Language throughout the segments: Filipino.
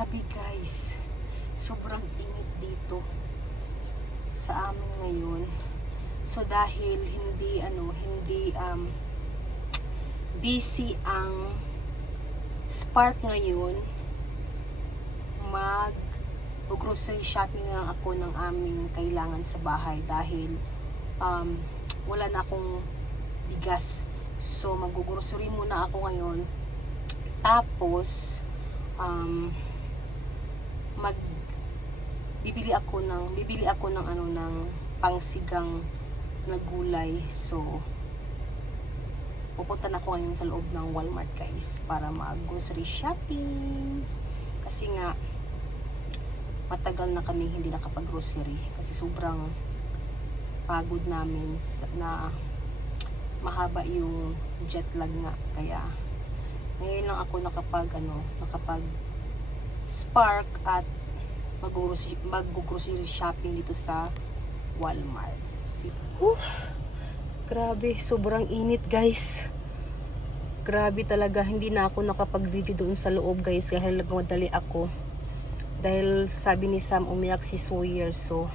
Grabe guys, sobrang init dito sa amin ngayon. So dahil hindi busy ang Spark ngayon, grocery shopping lang ako ng aming kailangan sa bahay dahil wala na akong bigas. So mag-grocery muna ako ngayon. Tapos bibili ako ng ng pangsigang na gulay. So pupunta na ako ngayon sa loob ng Walmart guys para mag-grocery shopping. Kasi nga matagal na kami hindi nakapag-grocery kasi sobrang pagod namin na mahaba yung jet lag nga. Kaya ngayon lang ako nakapag Spark at mag-grocery shopping dito sa Walmart. Grabe, sobrang init guys. Grabe talaga, hindi na ako nakapag-video doon sa loob guys dahil nagmadali ako. Dahil sabi ni Sam umiyak si Sawyer, so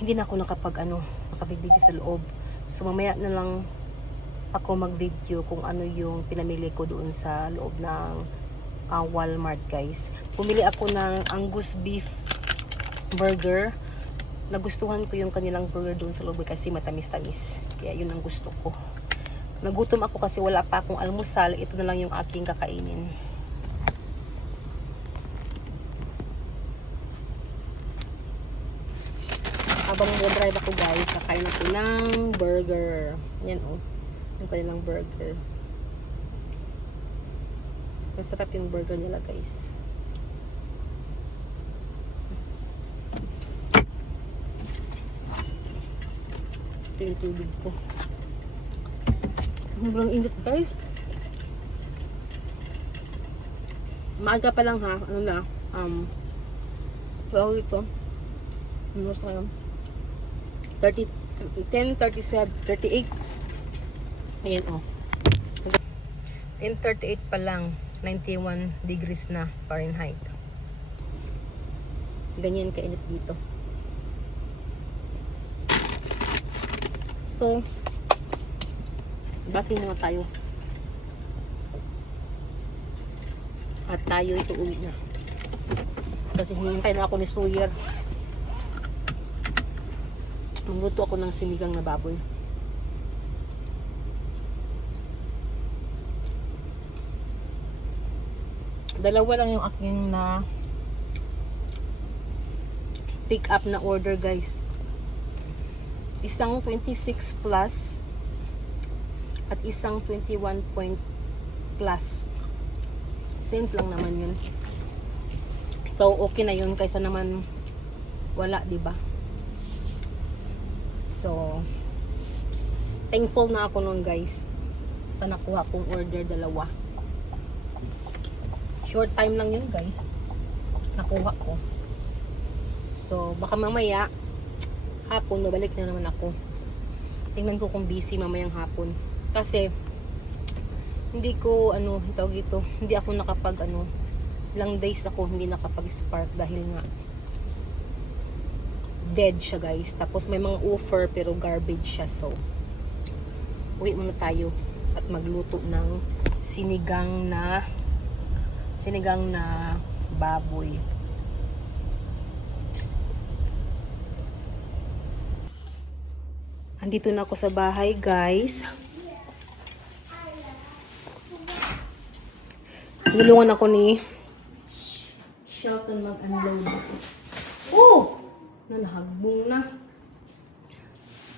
hindi na ako nakapag-video sa loob. So mamaya na lang ako mag-video kung ano yung pinamili ko doon sa loob ng Walmart guys. Pumili ako ng Angus beef burger. Nagustuhan ko yung kanilang burger doon sa loob kasi matamis-tamis. Kaya yun ang gusto ko. Nagutom ako kasi wala pa akong almusal. Ito na lang yung aking kakainin. Habang nag-drive ako guys, kakain ako ng burger. Yan oh. Yung kanilang burger. Masarap yung burger nila guys. Ito yung tubig ko. Sobrang init guys. Maaga pa lang ha. Ano na? Tawag ito. Ano sa ngayon? 10:37, 38. Ayan o. 10:38 pa lang. 91 degrees na Fahrenheit. Ganyan kainit dito. So, bati muna tayo. At tayo ito uwi na. Kasi hinihintay na ako ni Sawyer. Magluto ako ng sinigang na baboy. Dalawa lang yung aking na pick up na order guys. Isang 26 plus at isang 21 point plus. Cents lang naman yun. So okay na yun kaysa naman wala, diba? So thankful na ako nun guys sa nakuha kong order dalawa. Short time lang yun guys nakuha ko. So baka mamaya hapon mabalik na naman ako. Tingnan ko kung busy mamayang hapon kasi hindi ko tawag ito, hindi ako nakapag ilang days ako hindi nakapag-Spark dahil nga dead siya guys. Tapos may mga offer pero garbage siya. So uwi muna tayo at magluto ng sinigang na baboy. Andito na ako sa bahay guys. Nilungan ako ni Shelton mag-unload. Oh! Nahagbong na.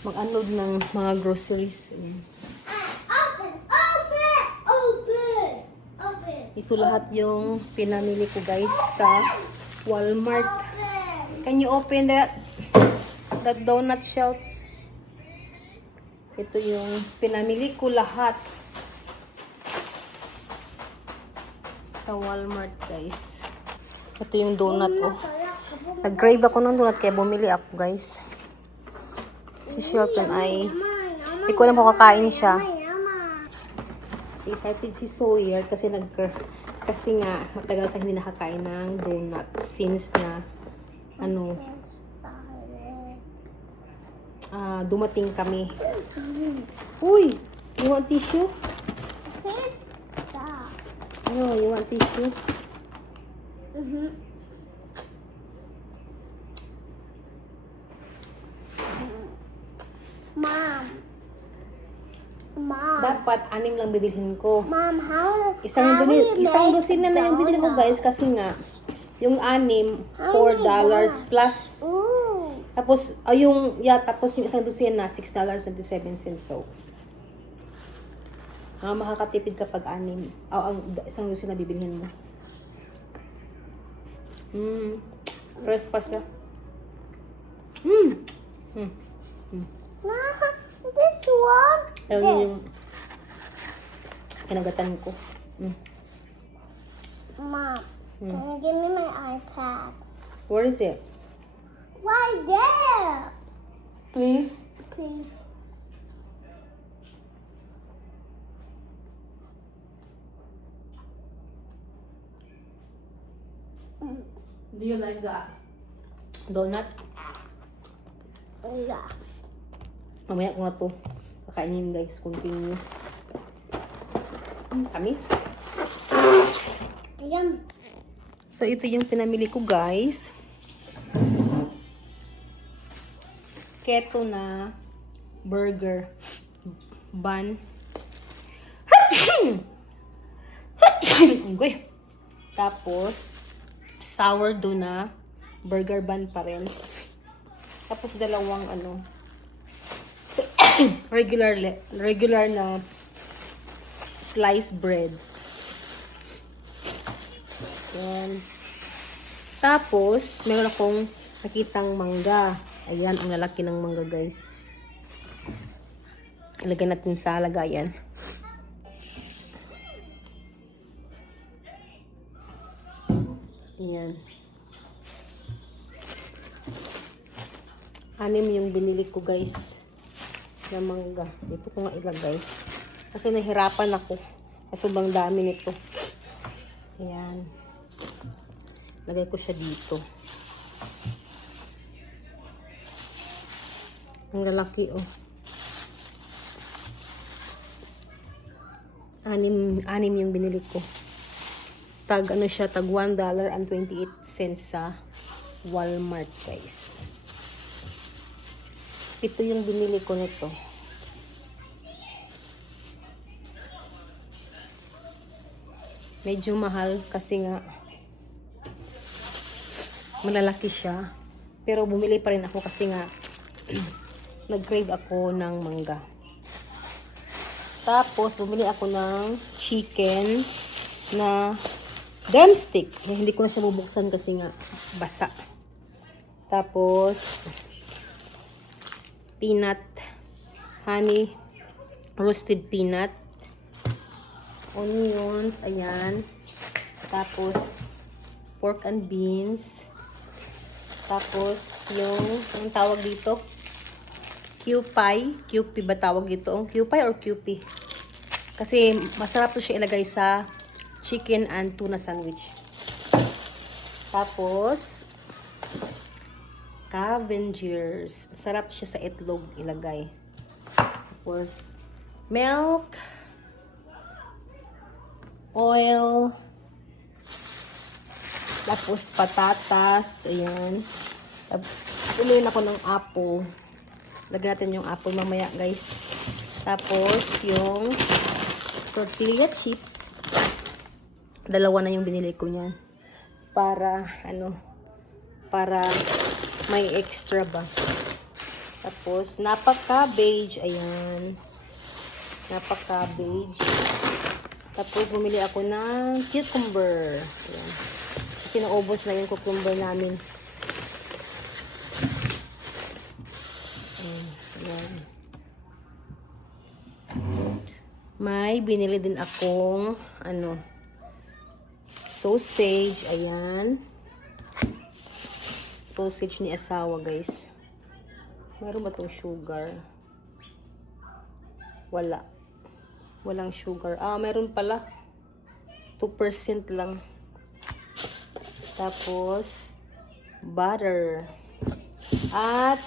Mag-unload ng mga groceries. Ito lahat yung pinamili ko guys sa Walmart. Can you open that donut shelves? Ito yung pinamili ko lahat sa Walmart guys. Ito yung donut oh. Nag-crave ako ng donut kaya bumili ako guys. Si Shelton ay hindi ko alam kung kakain siya. Excited si Sawyer kasi Kasi nga, matagal sa hindi nakakain ng donut since na, dumating kami. Uy! You want tissue? No, you want tissue? Mom. Dapat, 6 lang bibilhin ko. Mom, how Isang we dosin na yung binili ko, guys, kasi nga, yung 6, $4 plus. Ooh. Tapos, tapos yung isang dosin na, $6.97. So, makakatipid kapag 6. Ang isang dosin na bibilhin mo. Fresh pa siya. This one. Ayun yung kinagatan ko. Mom, can you give me my iPad? Where is it? Right there. Please? Please. Do you like the donut? Yeah. Mamaya ko na to. Kakainin, guys. Continue. Tamis. Ayan. So, ito yung pinamili ko, guys. Keto na burger bun. Unggoy. Tapos, sourdough na burger bun pa rin. Tapos, dalawang regular na sliced bread. Yan. Tapos, meron akong nakitang mangga. Ayan, ang lalaki ng mangga, guys. Ilagay natin sa lagayan. Ayan. 6 yung binili ko, guys, na mangga. Dito ko nga ilagay. Kasi nahirapan ako. Kasi sobrang dami nito. Ayan. Lagay ko siya dito. Ang lalaki, oh. 6 yung binili ko. Tag $1.28 sa Walmart, guys. Ito yung binili ko nito. Medyo mahal kasi nga malalaki siya. Pero bumili pa rin ako kasi nga nag-crave ako ng mangga. Tapos bumili ako ng chicken na drumstick. Hindi ko na siya bubuksan kasi nga basa. Tapos peanut, honey, roasted peanut, onions, ayan. Tapos pork and beans. Tapos yung tawag dito, Kewpie ba tawag dito? Kewpie or Kewpie? Kasi masarap to siya ilagay sa chicken and tuna sandwich. Tapos Cavenger's. Masarap siya sa itlog ilagay. Tapos milk, oil, tapos patatas, ayan. Ulihin ako ng apple. Lagyan natin yung apple mamaya, guys. Tapos yung tortilla chips. 2 na yung binili ko niyan. Para para may extra ba. Tapos napa cabbage, ayan. Napa cabbage. Tapos bumili ako ng cucumber. Ayan. Kasi naubos na yung cucumber namin. Ayan. May binili din akong sausage. Ayan. Sausage ni asawa, guys. Meron ba itong sugar? Wala. Walang sugar. Meron pala. 2% lang. Tapos, butter. At,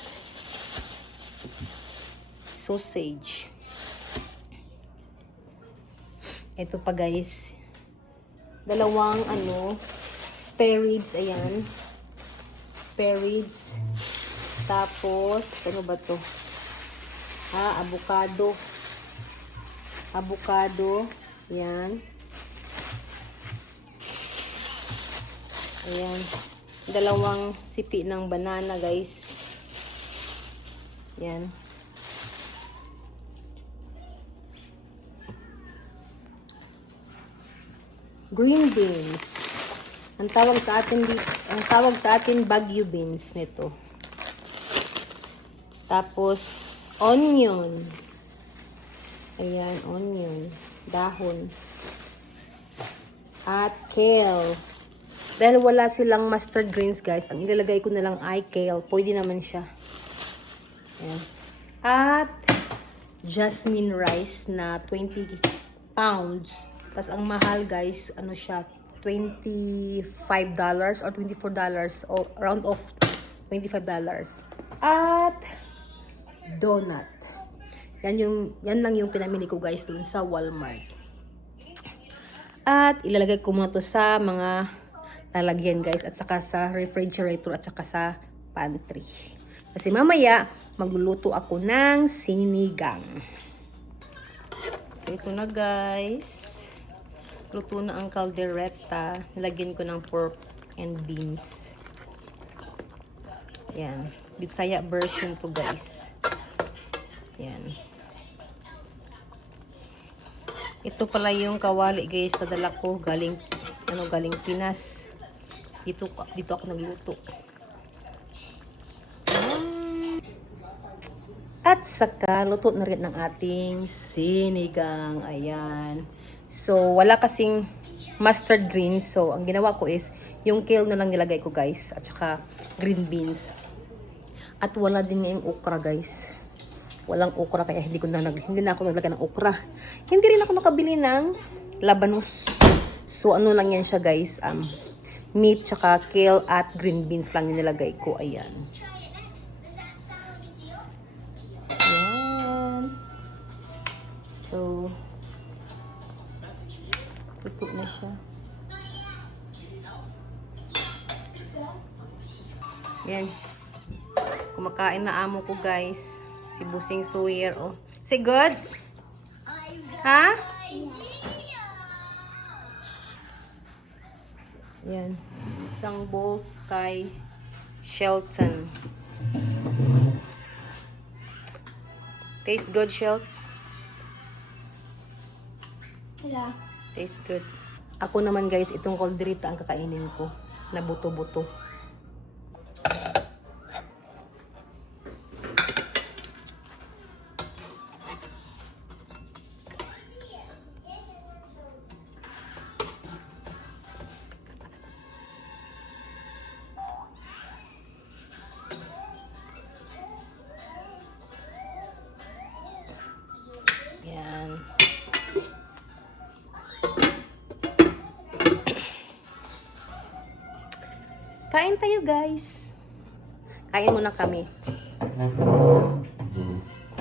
sausage. Ito pa guys. Dalawang spare ribs. Ayan. Spare ribs. Tapos, ano ba to? Avocado. Avocado. Ayan. Ayan. Dalawang sipi ng banana guys. Ayan. Green beans. Ang tawag sa atin Baguio beans nito. Tapos onion. Ayan, onion, dahon. At kale. Dahil wala silang mustard greens, guys, ang ilalagay ko na lang ay kale. Pwede naman siya. Ayan. At jasmine rice na 20 pounds. Tapos, ang mahal, guys, ano siya, $25 or $24 o round of $25. At donut. Yan lang yung pinamili ko, guys, dun sa Walmart. At ilalagay ko muna to sa mga lalagyan, guys, at saka sa refrigerator at saka sa pantry. Kasi mamaya magluluto ako ng sinigang. So ito na, guys. Luto na ang caldereta. Nilagyan ko ng pork and beans. Yan. Bisaya version to, guys. Yan. Ito pala yung kawali, guys. Padala ko galing Pinas. Dito ako nagluto. At saka luto na rin ng ating sinigang. Ayan. So, wala kasing mustard greens. So, ang ginawa ko is, yung kale na lang nilagay ko, guys. At saka, green beans. At wala din ngayong okra, guys. Walang okra, kaya hindi na ako naglagay ng okra. Hindi rin ako nakabili ng labanos. So, ano lang yan siya, guys. Meat, tsaka kale, at green beans lang yung nilagay ko. Ayan. Ayan. So, luto na siya. Yan. Kumakain na amo ko, guys. Si Busing Suyer, oh. Say good? Ha? Yan. Isang bowl kay Shelton. Taste good, Shelts? Yeah. Taste good. Ako naman, guys, itong caldereta ang kakainin ko. Na buto-buto. Yan. Kain tayo, guys. Kain muna kami.